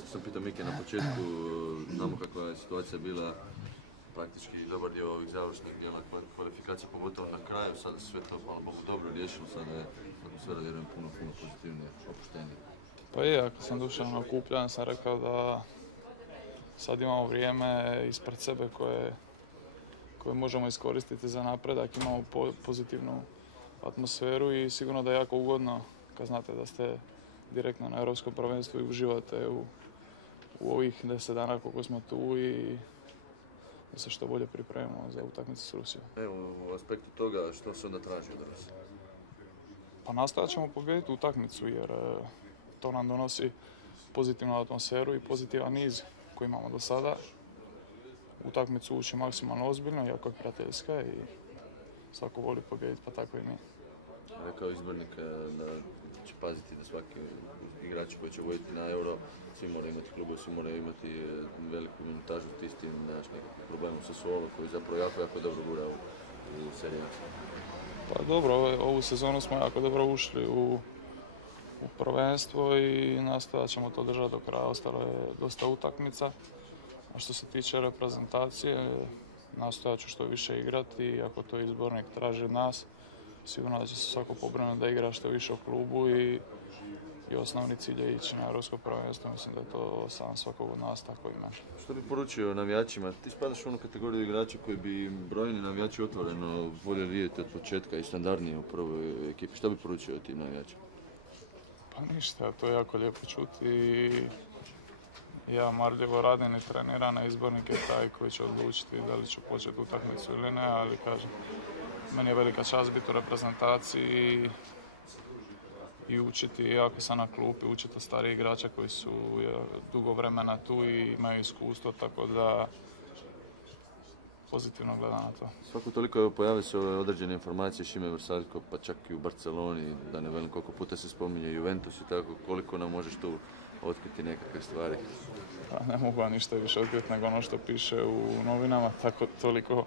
isto sam pitao Mike na početku, znamo kakva je situacija bila praktički dobar dio ovih završnih dijela kvalifikacija, pogotovo na kraju, sada sve to, hvala Bogu, dobro riješilo, sada je atmosfera, vjerujem, puno pozitivnije, opuštenije. Pa je, ako sam došao na okupljanje, sam rekao da sad imamo vrijeme ispred sebe koje možemo iskoristiti za napredak, imamo pozitivnu atmosferu i sigurno da je jako ugodno kad znate da ste direktno na Europskom prvenstvu i uživate u ovih 10 dana koliko smo tu i da se što bolje pripremimo za utakmicu s Rusijom. Evo, u aspektu toga, što se onda traži od vas? Pa nastojat ćemo pobijediti utakmicu jer to nam donosi pozitivnu atmosferu i pozitivan niz koji imamo do sada. Utakmicu ući maksimalno ozbiljno, jako je prijateljska i svako voli pobijediti, pa tako i mi. Rekao izbornik da će paziti da svaki igrač koji će voditi na Euro, svi moraju imati klubove, svi moraju imati veliku minutažu, ti s tim nemaš nekakvih problema sa Solo koji zapravo jako dobro gura u seriji. Pa dobro, ovu sezonu smo jako dobro ušli u prvenstvo i nastojat ćemo to držati do kraja, ostalo je dosta utakmica. A što se tiče reprezentacije, nastojat ću što više igrati i ako to izbornik traži od nas, sigurno da će se svako pobrinuti da igra što više u klubu i osnovni cilj je ići na Europsko prvenstvo. Mislim da je to sam svakog od nas, tako i meni. Što bi poručio navijačima? Ti spadaš u onu kategoriju igrača koji bi brojni navijači otvoreno voljeli vidjeti od početka i standardnije u prvoj ekipi. Što bi poručio tim navijačima? Pa ništa, to je jako lijepo čuti i ja marljivo radim i treniram, a izbornik je taj koji će odlučiti da li ću početi utakmicu ili ne, ali kažem, meni je velika čast biti u reprezentaciji i učiti, jako sam na klupi, učiti od starih igrača koji su dugo vremena tu i imaju iskustvo, tako da pozitivno gledam na to. Svako toliko pojave se ove određene informacije, Šime Vrsaljko, pa čak i u Barceloni, da ne velim koliko puta se spominje Juventus i tako, koliko nam možeš tu otkriti nekakve stvari? Pa ne mogu vam ništa više otkriti nego ono što piše u novinama, tako toliko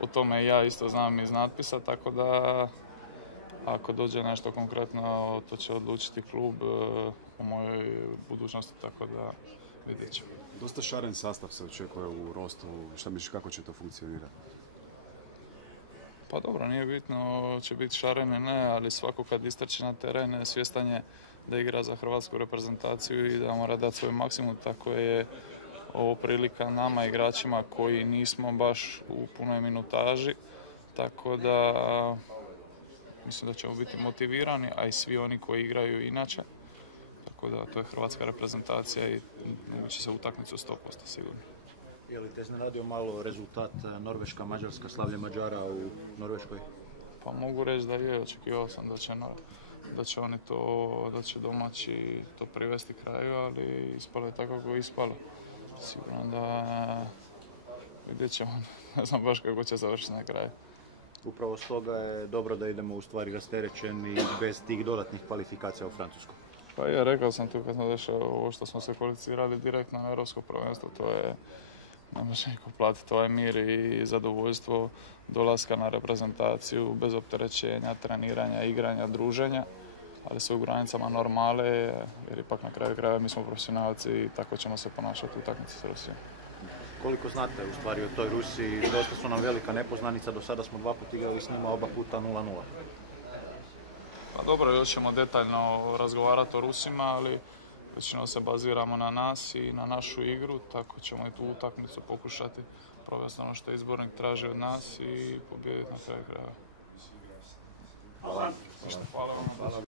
o tome ja isto znam iz natpisa, tako da ako dođe nešto konkretno, to će odlučiti klub o mojoj budućnosti, tako da vidjet ćemo. Dosta šaren sastav se očekuje u Rostovu. Šta misliš, kako će to funkcionirati? Pa dobro, nije bitno će biti šaren ili ne, ali svako kad istrči na teren svjestan je da igra za hrvatsku reprezentaciju i da mora dati svoj maksimum, tako je ovo prilika nama igračima koji nismo baš u punoj minutaži, tako da mislim da ćemo biti motivirani, a i svi oni koji igraju inače. Tako da to je hrvatska reprezentacija i ući se u utakmicu 100% sigurno. Je li te iznenadio malo rezultat Norveška-Mađarska, slavlje Mađara u Norveškoj? Pa mogu reći da je, očekivao sam da će oni da će domaći to privesti kraju, ali ispalo je tako kako je ispalo. Sigurno da vidjet ćemo, ne znam baš kako će završiti na kraju. Upravo stoga je dobro da idemo u stvari rasterećeni bez tih dodatnih kvalifikacija u Francusku. Pa je, rekao sam tu kad smo došli ovo što smo se kvalificirali direktno na Europsko prvenstvo, to je, ne može niko platiti ovaj mir i zadovoljstvo dolaska na reprezentaciju bez opterećenja, treniranja, igranja, druženja, ali sve u granicama normale, jer ipak na kraju krajeva mi smo profesionalci i tako ćemo se ponašati u utakmici s Rusijom. Koliko znate u stvari o toj Rusiji? Dosta su nam velika nepoznanica, do sada smo 2 puta igrali s njima, oba puta 0-0. Pa dobro, još ćemo detaljno razgovarati o Rusima, ali većinom se baziramo na nas i na našu igru, tako ćemo i tu utakmicu pokušati provesti ono što izbornik traži od nas i pobijediti na kraju krajeva. Hvala. Hvala vam.